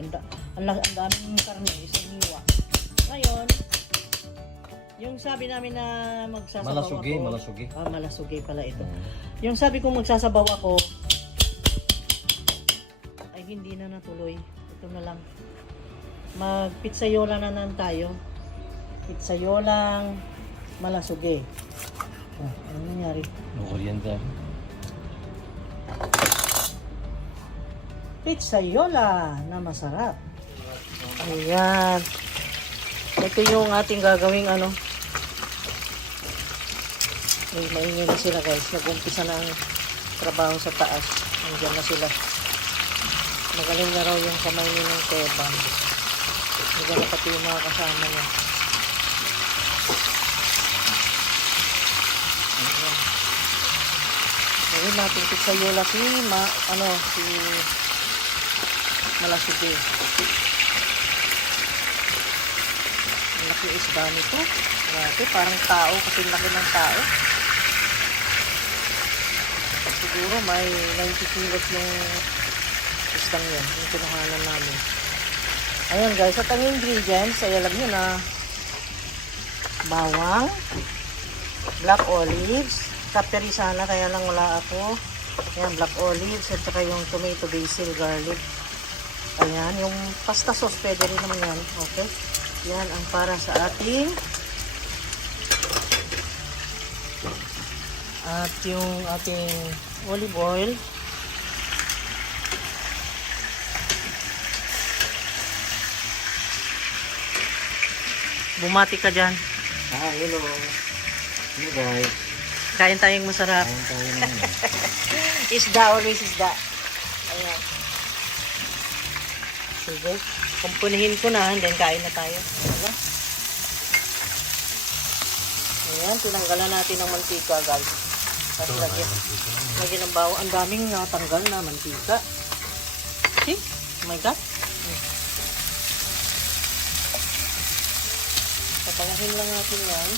malaki. Ang daming karne, isang hiwa. Ngayon, yung sabi namin na magsasabaw Malasugi, ako. malasugi. Malasugi pala ito. Yung sabi kong magsasabaw ako, ay hindi na natuloy. Ito na lang. Mag-pizzayola na lang tayo. Pizzayolang malasugi. Ano nangyari? No kuryente. Pizzayola na masarap. Ayan. Ito yung ating gagawing ano. Ay, maingay na sila guys. Nag-umpisa na ang trabaho sa taas. Nandiyan na sila. Magaling na raw yung kamay ni ng Tebang. Nandiyan na pati yung mga kasama niya. Ayan. Gawin natin pizzayola si malasugi. Malaki isda nito. Grabe, parang tao kasi laki ng tao. Siguro may 90 kilos yung isdang yan. Yung kinuhanan namin. Ayan guys, at ang ingredients ay alam nyo na bawang, black olives, kaperi sana kaya lang wala ako. Ayan, black olives at saka yung tomato, basil, garlic. Ayan, yung pasta sauce pwede rin naman yan. Okay. Yan ang para sa ating at yung ating olive oil. Bumati ka dyan. Hello. Hello guys. Kain tayong masarap. Kain tayo naman. Isda, always isda. Ayan. Sige. Kumpunihin ko na, then kain na tayo. Diba? Ayan, tinanggalan natin ng mantika, guys. Tapos lagyan ng bawang. Ang daming natanggal na mantika. See? Oh my God. Papalahin lang natin yan.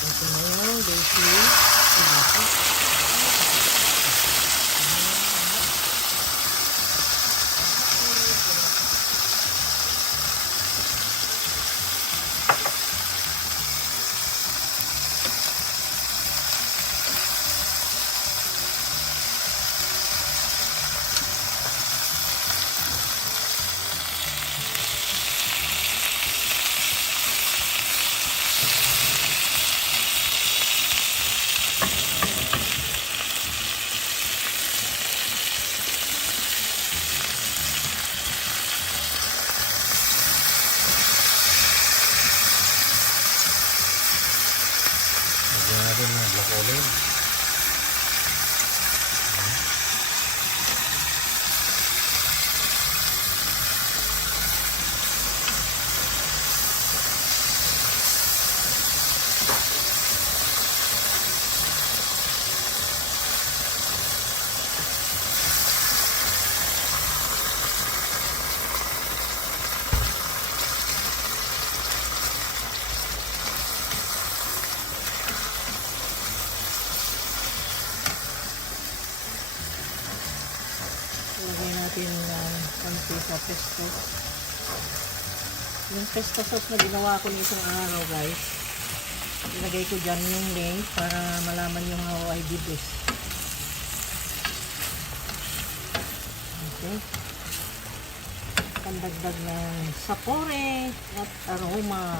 Ito na yung basil. Lagyan natin ng black olive. Lagay natin konti sa pesto. Yung pesto sauce na ginawa ko nitong araw guys. Ilagay ko dyan yung link para malaman yung how I did this. Okay. pandagdag ng sapore at aroma.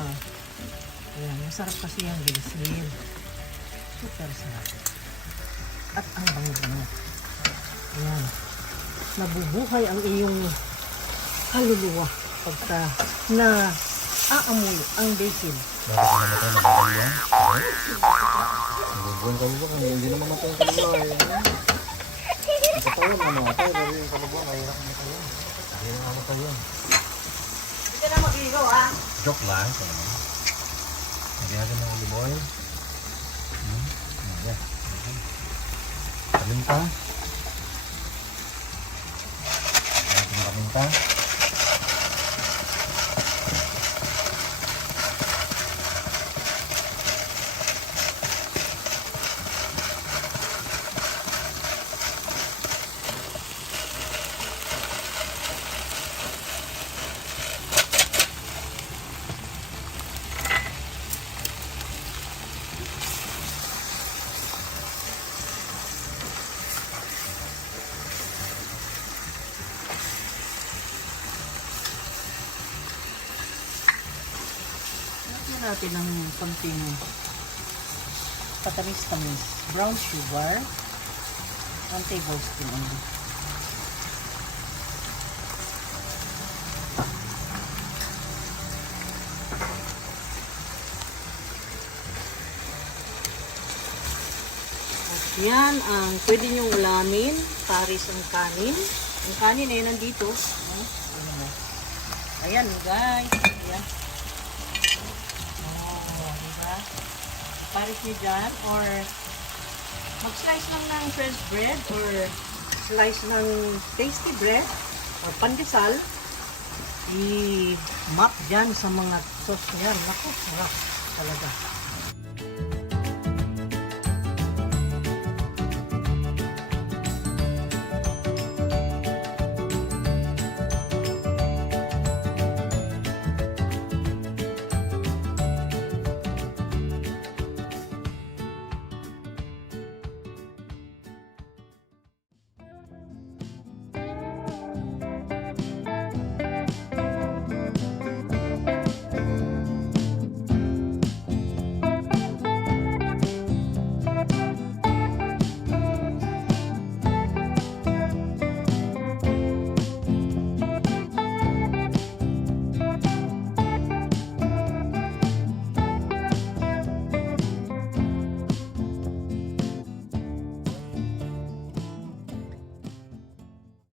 Ayan, masarap kasi yung basil. Super sarap. At ang bango-bango. Ayan. Nabubuhay ang iyong kaluluwa pagka na aamoy ang basil. Bakit naman tayo nagagawa? Nagagawa kaluluwa. Hindi naman naman tayo kaluluwa. Nakatawa na namatay. Pero yung kaluluwa, mahirap na tayo. Hindi na namatay yun. Hindi ka na mag-ihaw, ha? Joke lang. Lagyan natin ng olive oil. Ayan. Paminta. Ayan, paminta. Lagyan natin ng konting patamis-tamis. Brown sugar. 1 tablespoon only. At yan ang pwede nyong ulamin. Paris ang kanin. Ang kanin ay nandito. Ano mo? Ayan guys. Ayan. Diba? Paris nyo dyan or mag-slice lang ng French bread or slice ng tasty bread or pandesal, i-map dyan sa mga sauce niyan. Naku, sarap talaga.